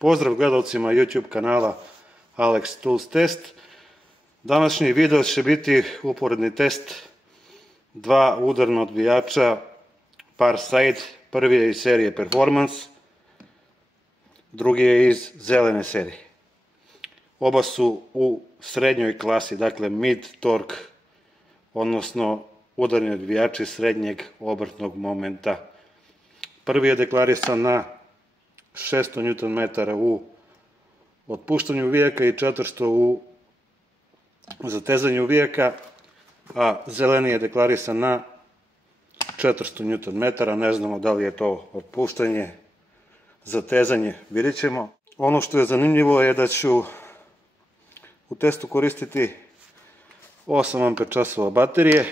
Pozdrav gledalcima YouTube kanala Alex Tools Test. Današnji video će biti uporedni test dva udarna odbijača Parside. Prvi je iz serije Performance, drugi je iz zelene serije. Oba su u srednjoj klasi, dakle mid torque, odnosno udarni odbijači srednjeg obrtnog momenta. Prvi je deklarisan na 600 Nm u otpuštanju uvijeka i 400 u zatezanju uvijeka, a zeleni je deklarisan na 400 Nm. Ne znamo da li je to otpuštanje, zatezanje, vidjet ćemo. Ono što je zanimljivo je da ću u testu koristiti 8 Ah baterije,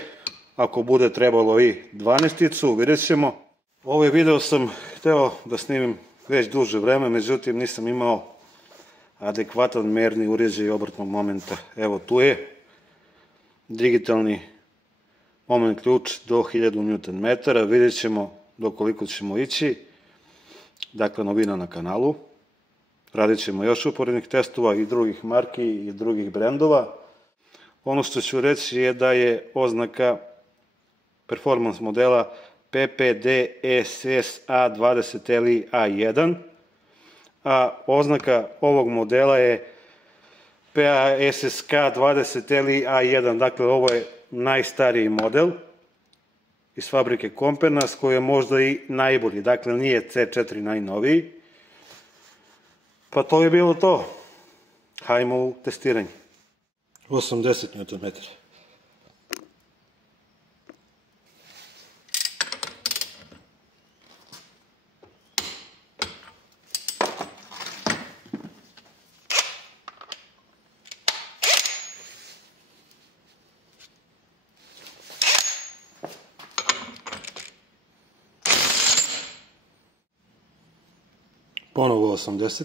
ako bude trebalo i 12-icu, vidjet ćemo. Ovaj video sam hteo da snimim već duže vreme, međutim nisam imao adekvatan merni uređaj obrtnog momenta. Evo tu je digitalni moment ključ do 1000 Nm, vidjet ćemo do koliko ćemo ići. Dakle, novina na kanalu. Radit ćemo još uporednih testova i drugih marki i drugih brendova. Ono što ću reći je da je oznaka performance modela PPDSSA20LI-A1, a oznaka ovog modela je PASSK20LI-A1. Dakle, ovo je najstariji model iz fabrike Compenas, koji je možda i najbolji. Dakle, nije C4 najnoviji. Pa to je bilo to. Hajmo u testiranje. 80 Nm. Ponovo 80.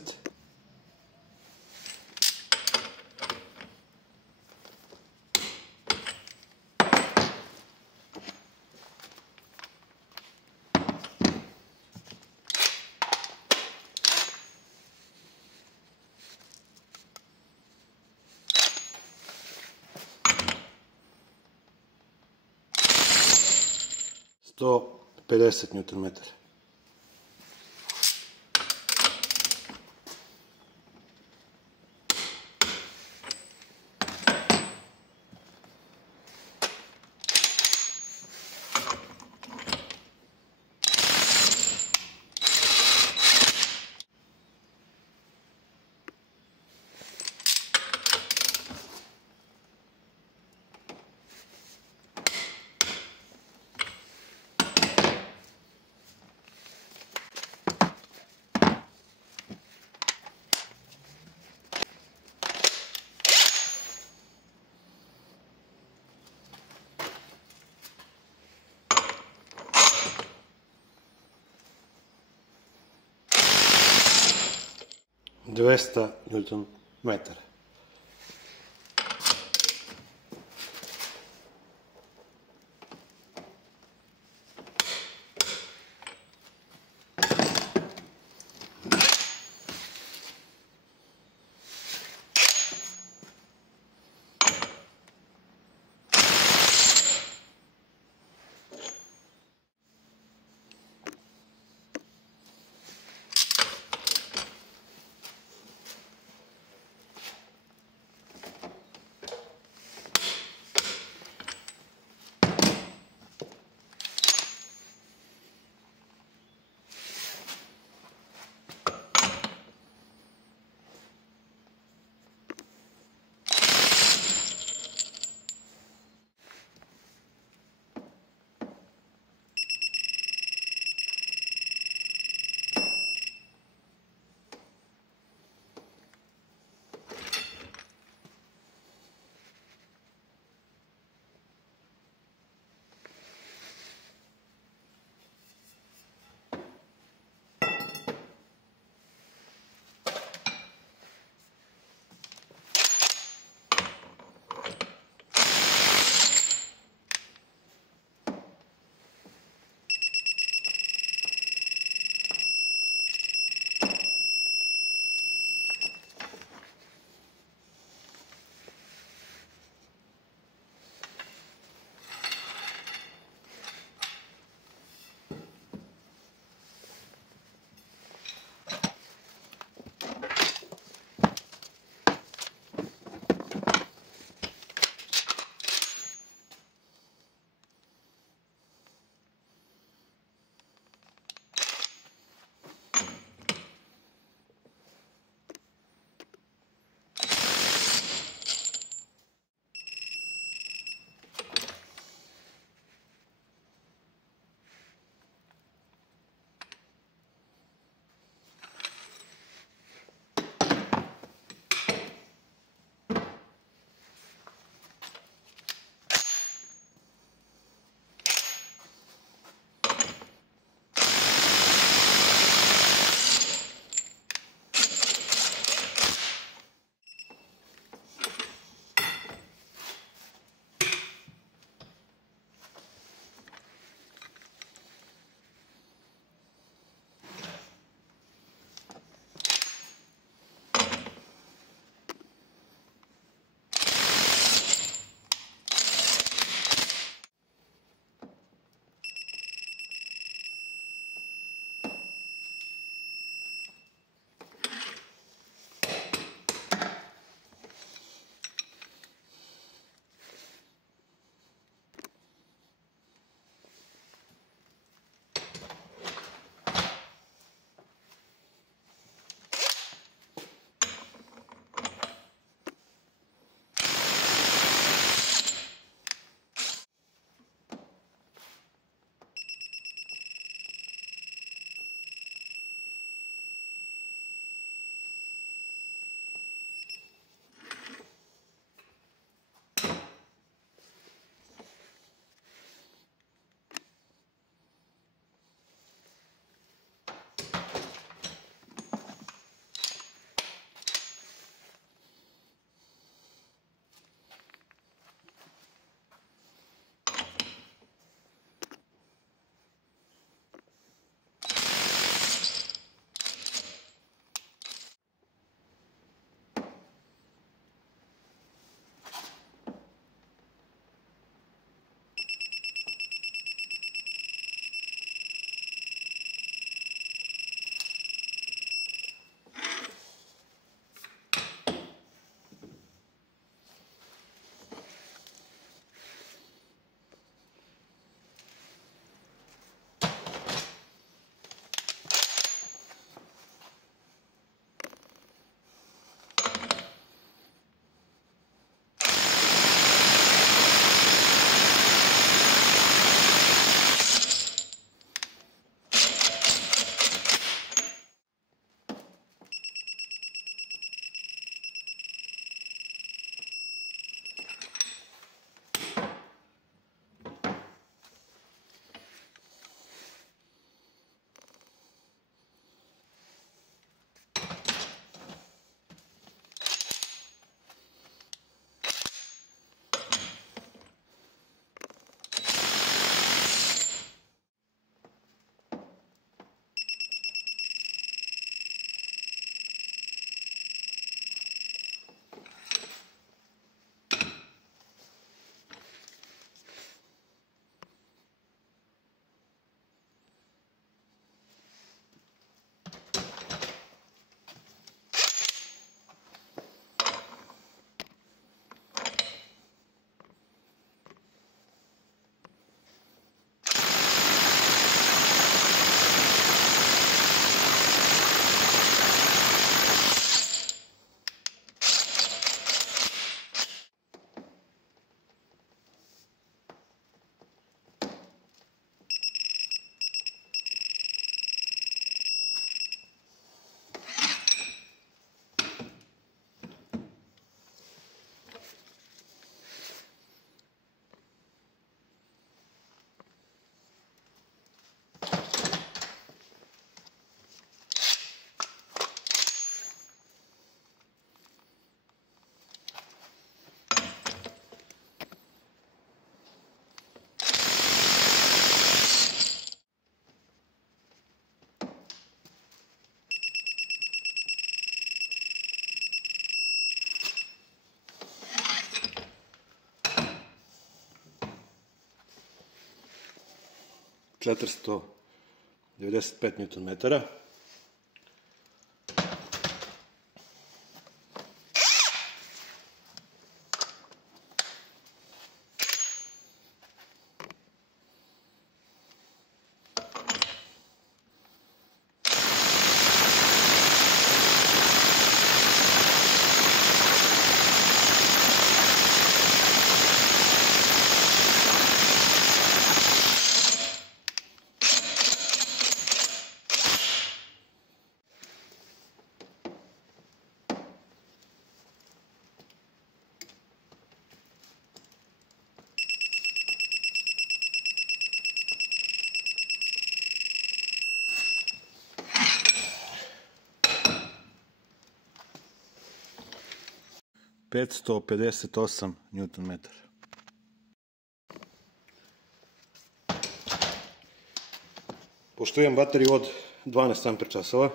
Sto 50 Nm. Nm. 495 Nm. ...558 Nm. Pošto imam bateriju od 12 Ah,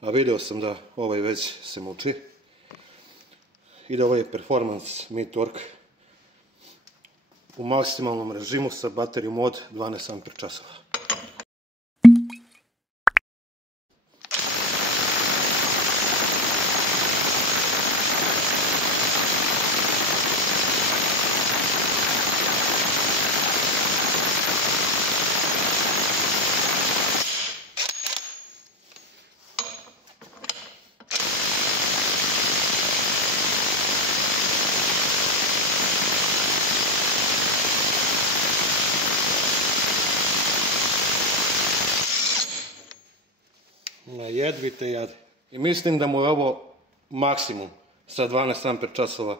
a video sam da ovaj već se muči, ide ovaj Performance Mi Torque u maksimalnom režimu sa baterijom od 12 Ah. Na jedvite jad. I mislim da mu je ovo maksimum sa 12 Ah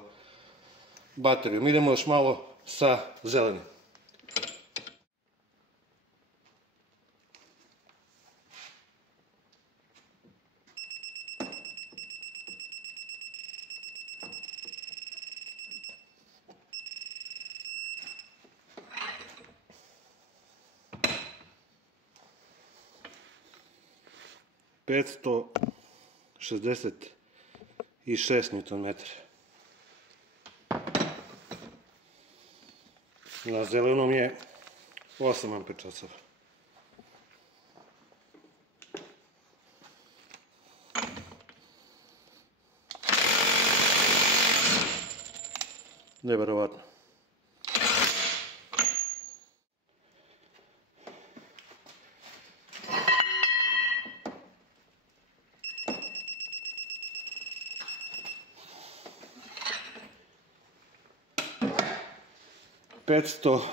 baterijom. Idemo još malo sa zelenim. Petsto 66 Nm. Na zelenom je 8 Ah. Neverovatno. Petsto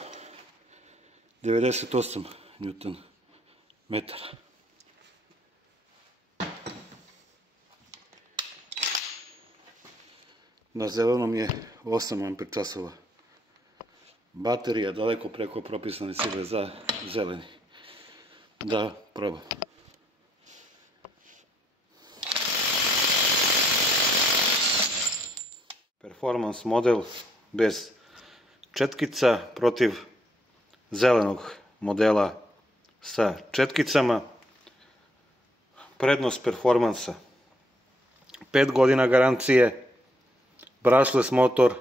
98 Nm. Na zelenom je 8 Ah. Baterija daleko preko propisane sile za zeleni. Da probam. Performance model bez četkica protiv zelenog modela sa četkicama. Prednost performansa: 5 godina garancije, brushless motor,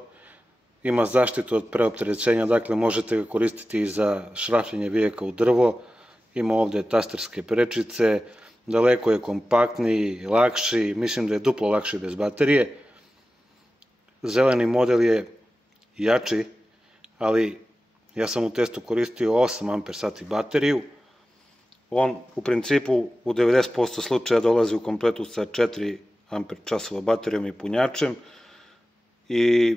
ima zaštitu od preopterećenja, dakle možete ga koristiti i za šrafljenje vijeka u drvo. Ima ovdje tasterske prečice, daleko je kompaktniji, lakši, mislim da je duplo lakši bez baterije. Zeleni model je jači, ali ja sam u testu koristio 8 Ah bateriju. On u principu u 90% slučaja dolazi u kompletu sa 4 Ah baterijom i punjačem i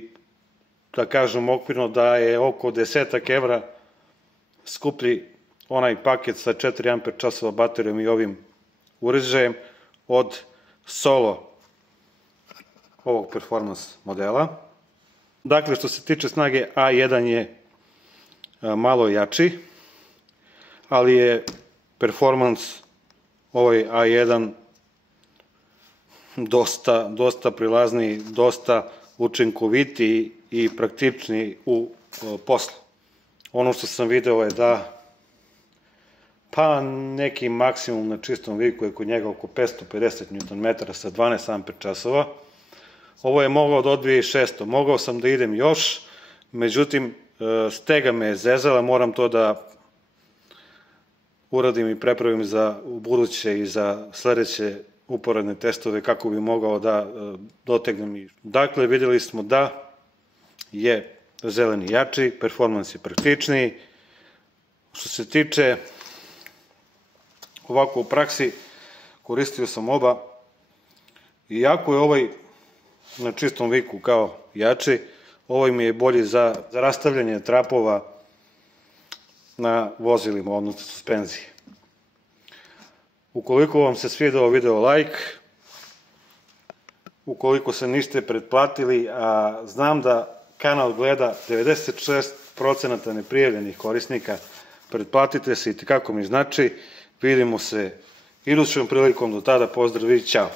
da kažem okvirno da je oko 10 evra skuplji onaj paket sa 4 Ah baterijom i ovim uređajem od solo ovog performance modela. Dakle, što se tiče snage, A1 je malo jači, ali je performance ovaj A1 dosta prilazniji, dosta učinkovitiji i praktičniji u poslu. Ono što sam video je da pa neki maksimum na čistom viku je kod njega oko 550 Nm sa 12 Ah. Ovo je mogao da odbije i 600, mogao sam da idem još, međutim stega me je zezala, moram to da uradim i prepravim za buduće i za sledeće uporedne testove kako bi mogao da dotegnem i. Dakle, vidjeli smo da je zeleni jači, performans je praktičniji. Što se tiče ovako u praksi, koristio sam oba. Iako je ovaj na čistom viku kao jači, ovaj mi je bolji za rastavljanje trapova na vozilima, odnosno suspenziji. Ukoliko vam se svidao video, like. Ukoliko se niste pretplatili, a znam da kanal gleda 96% neprijavljenih korisnika, pretplatite se i kako mi znači. Vidimo se idućom prilikom, do tada pozdrav i ćao.